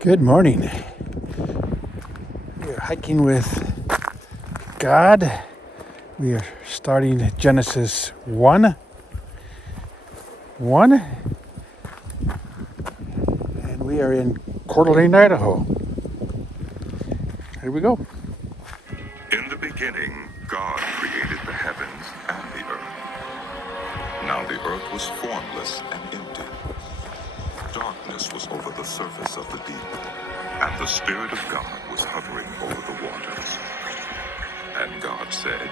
Good morning. We are hiking with God. We are starting Genesis 1, and we are in Coeur d'Alene, Idaho. Here we go. In the beginning, God created the heavens and the earth. Now the earth was formless and empty. Darkness was over the surface of the deep, and the Spirit of God was hovering over the waters. And God said,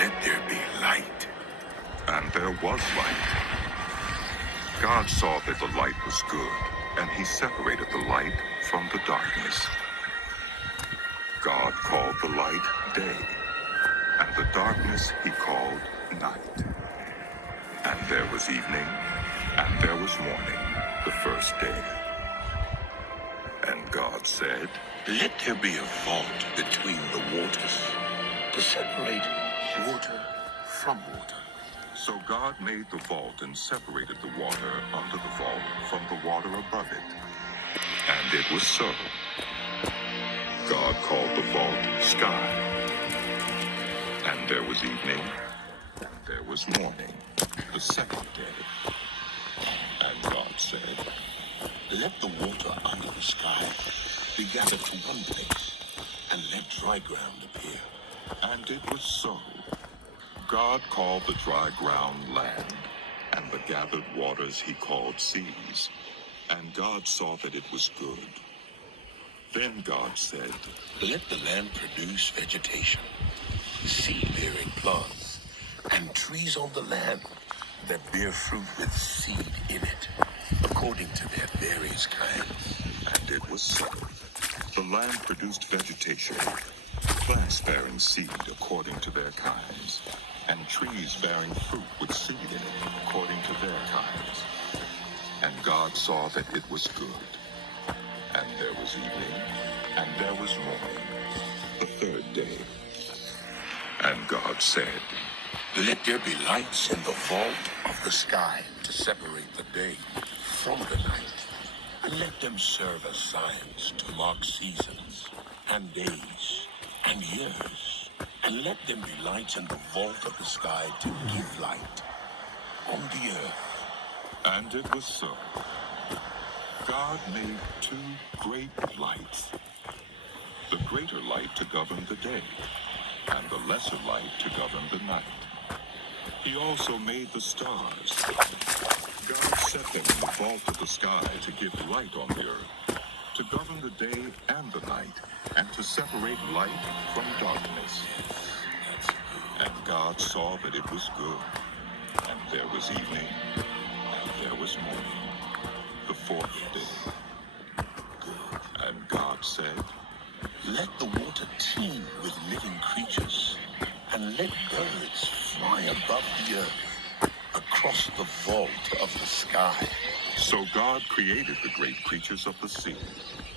"Let there be light." And there was light. God saw that the light was good, and he separated the light from the darkness. God called the light day, and the darkness he called night. And there was evening, and there was morning, the first day. And God said, "Let there be a vault between the waters, to separate water from water." So God made the vault and separated the water under the vault from the water above it. And it was so. God called the vault sky. And there was evening, and there was morning, the second day. And God said, "Let the water under the sky be gathered to one place, and let dry ground appear." And it was so. God called the dry ground land, and the gathered waters he called seas. And God saw that it was good. Then God said, "Let the land produce vegetation, seed-bearing plants, and trees on the land that bear fruit with seed in it, according to their various kinds." And it was so. The land produced vegetation, plants bearing seed according to their kinds, and trees bearing fruit with seed in it according to their kinds. And God saw that it was good. And there was evening, and there was morning, the third day. And God said, "Let there be lights in the vault of the sky to separate the day from the night, and let them serve as signs to mark seasons and days and years. And let them be lights in the vault of the sky to give light on the earth." And it was so. God made two great lights, the greater light to govern the day, and the lesser light to govern the night. He also made the stars. God set them in the vault of the sky to give light on the earth, to govern the day and the night, and to separate light from darkness. And God saw that it was good. And there was evening, and there was morning, the fourth day. And God said, "Let the water teem with living creatures, and let birds fly above the earth, across the vault of the sky." So God created the great creatures of the sea,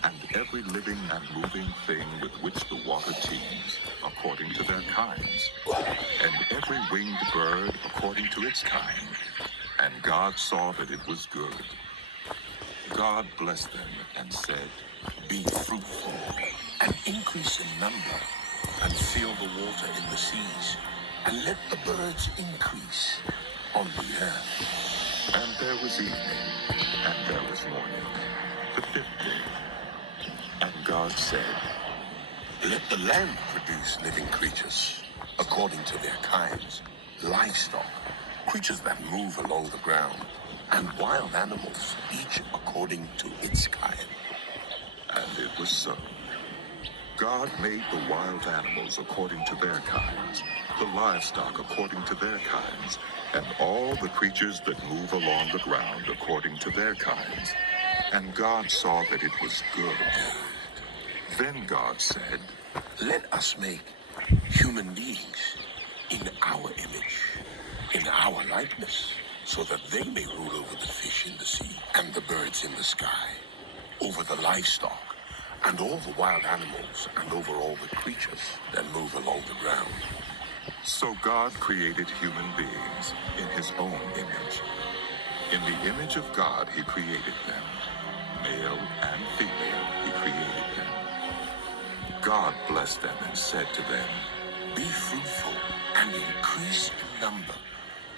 and every living and moving thing with which the water teems, according to their kinds, and every winged bird according to its kind. And God saw that it was good. God blessed them and said, "Be fruitful and increase in number, and fill the water in the seas, and let the birds increase on the earth." And there was evening, and there was morning, the fifth day. And God said, "Let the land produce living creatures, according to their kinds, livestock, creatures that move along the ground, and wild animals, each according to its kind." And it was so. God made the wild animals according to their kinds, the livestock according to their kinds, and all the creatures that move along the ground according to their kinds. And God saw that it was good. Then God said, "Let us make human beings in our image, in our likeness, so that they may rule over the fish in the sea, and the birds in the sky, over the livestock, and all the wild animals, and over all the creatures that move along the ground." So God created human beings in his own image. In the image of God he created them. Male and female, he created them. God blessed them and said to them, "Be fruitful and increase in number.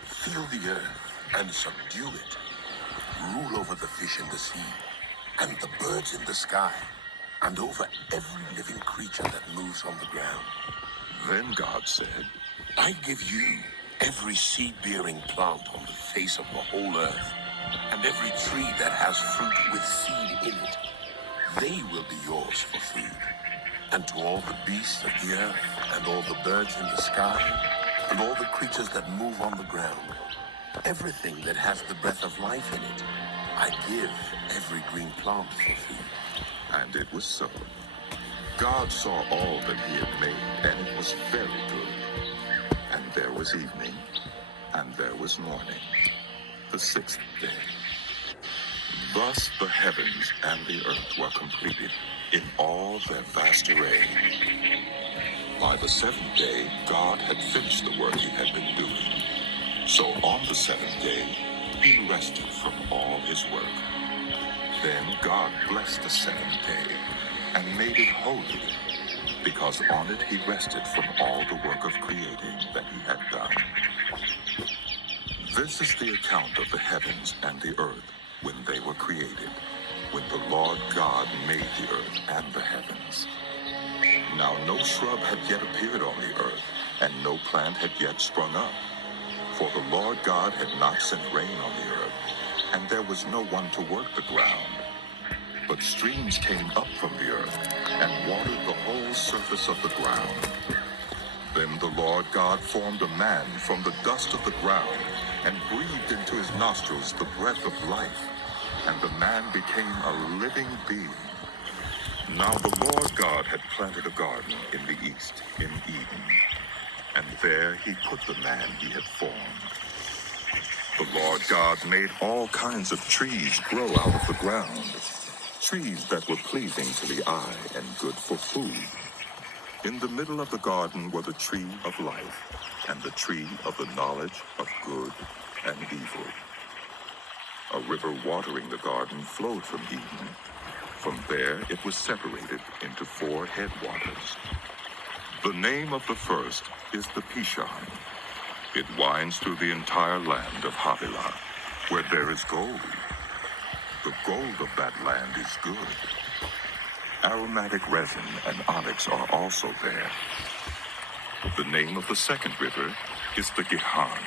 Fill the earth and subdue it. Rule over the fish in the sea and the birds in the sky, and over every living creature that moves on the ground." Then God said, "I give you every seed-bearing plant on the face of the whole earth, and every tree that has fruit with seed in it. They will be yours for food. And to all the beasts of the earth, and all the birds in the sky, and all the creatures that move on the ground, everything that has the breath of life in it, I give every green plant for food." And it was so. God saw all that he had made, and it was very good. And there was evening, and there was morning, the sixth day. Thus the heavens and the earth were completed in all their vast array. By the seventh day, God had finished the work he had been doing. So on the seventh day, he rested from all his work. Then God blessed the seventh day and made it holy, because on it he rested from all the work of creating that he had done. This is the account of the heavens and the earth when they were created, when the Lord God made the earth and the heavens. Now no shrub had yet appeared on the earth, and no plant had yet sprung up, for the Lord God had not sent rain on the earth, and there was no one to work the ground. But streams came up from the earth and watered the whole surface of the ground. Then the Lord God formed a man from the dust of the ground and breathed into his nostrils the breath of life, and the man became a living being. Now the Lord God had planted a garden in the east, in Eden, and there he put the man he had formed. The Lord God made all kinds of trees grow out of the ground, trees that were pleasing to the eye and good for food. In the middle of the garden were the tree of life and the tree of the knowledge of good and evil. A river watering the garden flowed from Eden. From there it was separated into 4 headwaters. The name of the first is the Pishon. It winds through the entire land of Havilah, where there is gold. The gold of that land is good. Aromatic resin and onyx are also there. The name of the second river is the Gihon.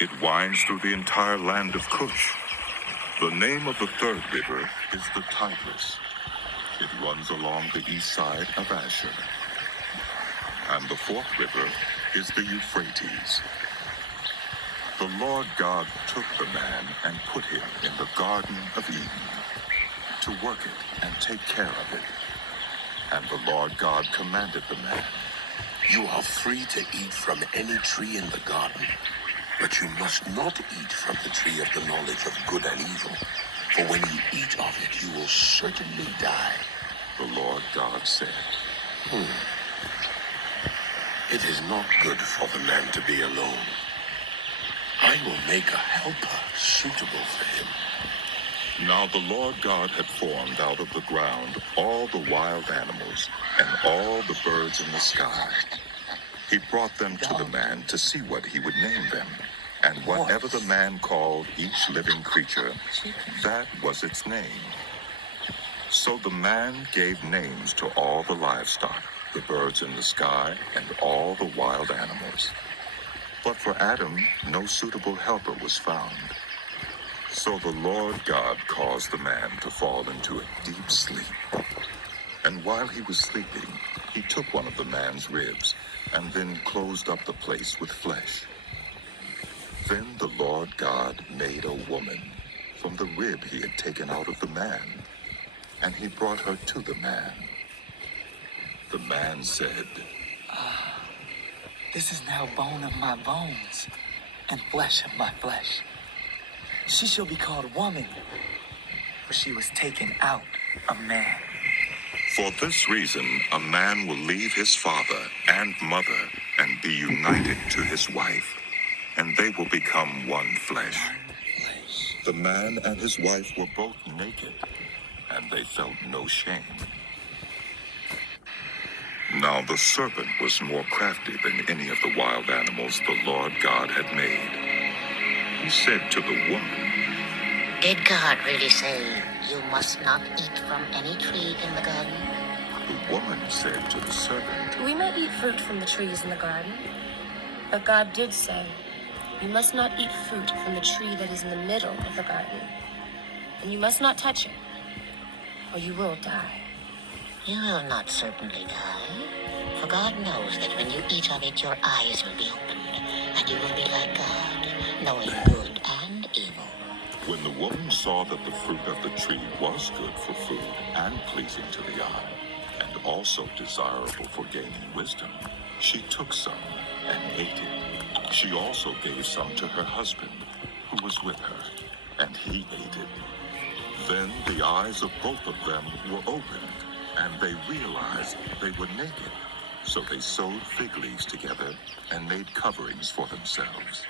It winds through the entire land of Cush. The name of the third river is the Tigris. It runs along the east side of Asher. And the fourth river is the Euphrates. The Lord God took the man and put him in the Garden of Eden to work it and take care of it. And the Lord God commanded the man, "You are free to eat from any tree in the garden, but you must not eat from the tree of the knowledge of good and evil, for when you eat of it, you will certainly die." The Lord God said, "It is not good for the man to be alone. I will make a helper suitable for him." Now the Lord God had formed out of the ground all the wild animals and all the birds in the sky. He brought them to the man to see what he would name them. And whatever the man called each living creature, that was its name. So the man gave names to all the livestock, the birds in the sky, and all the wild animals. But for Adam, no suitable helper was found. So the Lord God caused the man to fall into a deep sleep. And while he was sleeping, he took one of the man's ribs, and then closed up the place with flesh. Then the Lord God made a woman from the rib he had taken out of the man, and he brought her to the man. The man said, "This is now bone of my bones and flesh of my flesh. She shall be called woman, for she was taken out of man." For this reason, a man will leave his father and mother and be united to his wife, and they will become one flesh. The man and his wife were both naked, and they felt no shame. Now the serpent was more crafty than any of the wild animals the Lord God had made. He said to the woman, Did God really say you must not eat from any tree in the garden? the woman said to the serpent, We may eat fruit from the trees in the garden, but God did say, you must not eat fruit from the tree that is in the middle of the garden, and you must not touch it, or you will die. You will not certainly die, for God knows that when you eat of it, your eyes will be opened, and you will be like God, knowing good and evil. when the woman saw that the fruit of the tree was good for food and pleasing to the eye, and also desirable for gaining wisdom, she took some and ate it. She also gave some to her husband, who was with her, and he ate it. Then the eyes of both of them were opened, and they realized they were naked. So they sewed fig leaves together and made coverings for themselves.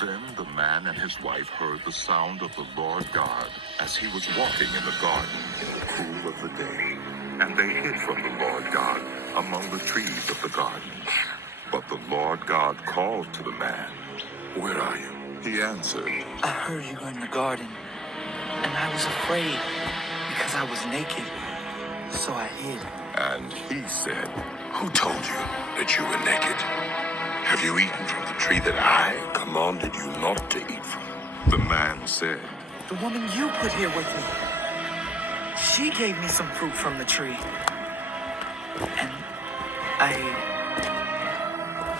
Then the man and his wife heard the sound of the Lord God as he was walking in the garden in the cool of the day. And they hid from the Lord God among the trees of the garden. But the Lord God called to the man, "Where are you?" He answered, I heard you were in the garden, and I was afraid because I was naked, so I hid. and he said, Who told you that you were naked? Have you eaten from the tree that I commanded you not to eat from? The man said, The woman you put here with me, she gave me some fruit from the tree, and I ate it.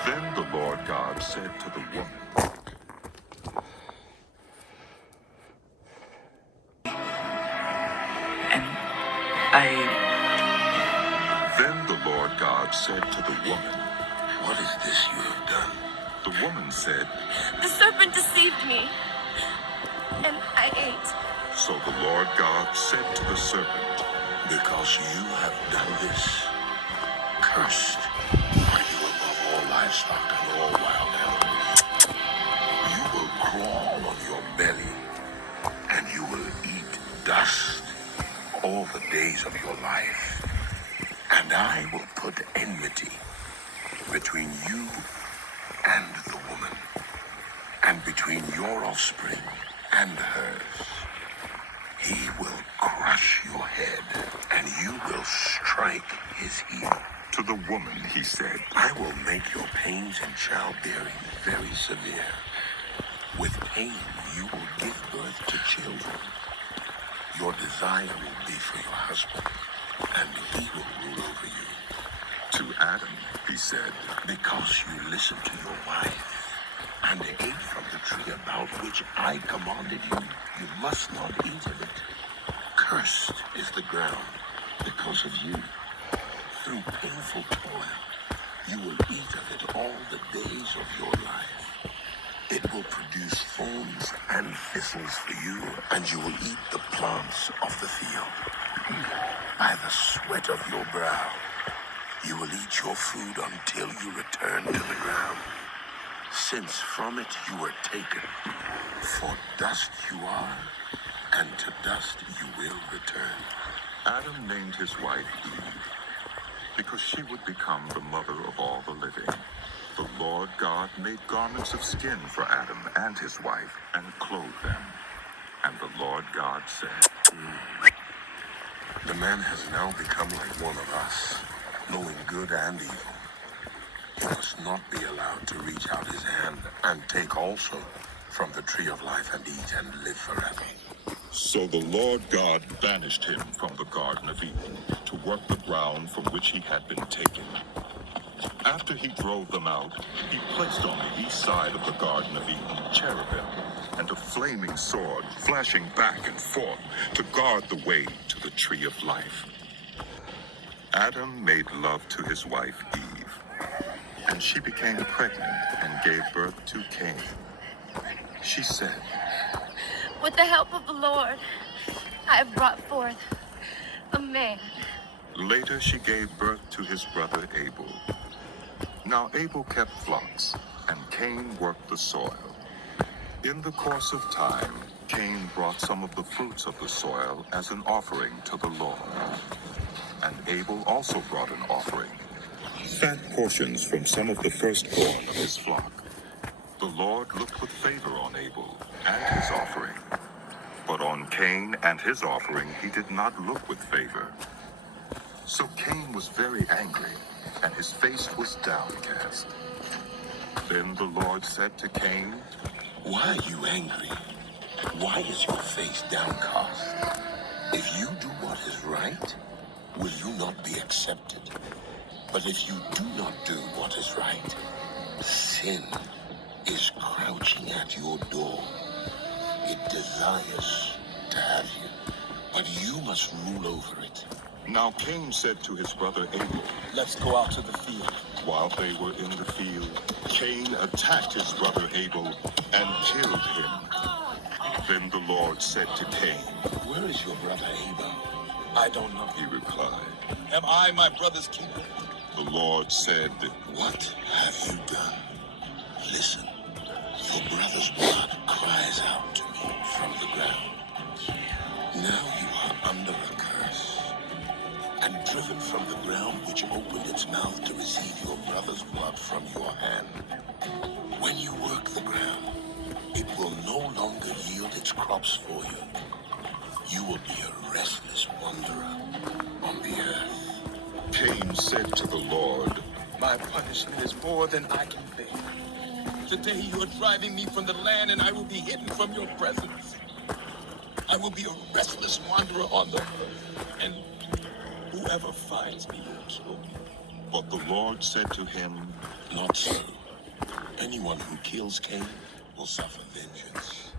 Then the Lord God said to the woman, And I ate it. Then the Lord God said to the woman, What is this you have done? the woman said, The serpent deceived me, and I ate. so the Lord God said to the serpent, Because you have done this, cursed are you above all livestock and all wild animals. You will crawl on your belly, and you will eat dust all the days of your life. And I will put enmity between you and the woman, and between your offspring and hers. He will crush your head, and you will strike his heel. to the woman he said, I will make your pains in childbearing very severe. With pain, you will give birth to children. Your desire will be for your husband, and he will rule over you. to Adam he said, Because you listened to your wife and ate from the tree about which I commanded you, you must not eat of it. Cursed is the ground because of you. Through painful toil, you will eat of it all the days of your life. It will produce thorns and thistles for you, and you will eat the plants of the field. By the sweat of your brow, you will eat your food until you return to the ground, since from it you were taken. For dust you are, and to dust you will return. Adam named his wife Eve, because she would become the mother of all the living. The Lord God made garments of skin for Adam and his wife, and clothed them. And the Lord God said, The man has now become like one of us, knowing good and evil. He must not be allowed to reach out his hand and take also from the tree of life and eat and live forever. So the Lord God banished him from the Garden of Eden to work the ground from which he had been taken. After he drove them out, he placed on the east side of the Garden of Eden cherubim and a flaming sword flashing back and forth to guard the way to the tree of life. Adam made love to his wife Eve, and she became pregnant and gave birth to Cain. She said, With the help of the Lord, I have brought forth a man. Later she gave birth to his brother Abel. Now Abel kept flocks, and Cain worked the soil. In the course of time, Cain brought some of the fruits of the soil as an offering to the Lord. And Abel also brought an offering, fat portions from some of the firstborn of his flock. The Lord looked with favor on Abel and his offering. But on Cain and his offering he did not look with favor. So Cain was very angry, and his face was downcast. Then the Lord said to Cain, Why are you angry? Why is your face downcast? If you do what is right, will you not be accepted? But if you do not do what is right, sin is crouching at your door. It desires to have you, but you must rule over it. Now Cain said to his brother Abel, Let's go out to the field. while they were in the field, Cain attacked his brother Abel and killed him. Then the Lord said to Cain, Where is your brother Abel? I don't know. he replied. Am I my brother's keeper? The Lord said, What have you done? Listen, your brother's blood cries out to me from the ground. Now you are under a curse and driven from the ground which opened its mouth to receive your brother's blood from your hand. When you work the ground, it will no longer yield its crops for you. You will be a restless wanderer on the earth. Cain said to the Lord, My punishment is more than I can bear. Today you are driving me from the land, and I will be hidden from your presence. I will be a restless wanderer on the earth, and whoever finds me will kill me. But the Lord said to him, Not so. Anyone who kills Cain will suffer vengeance.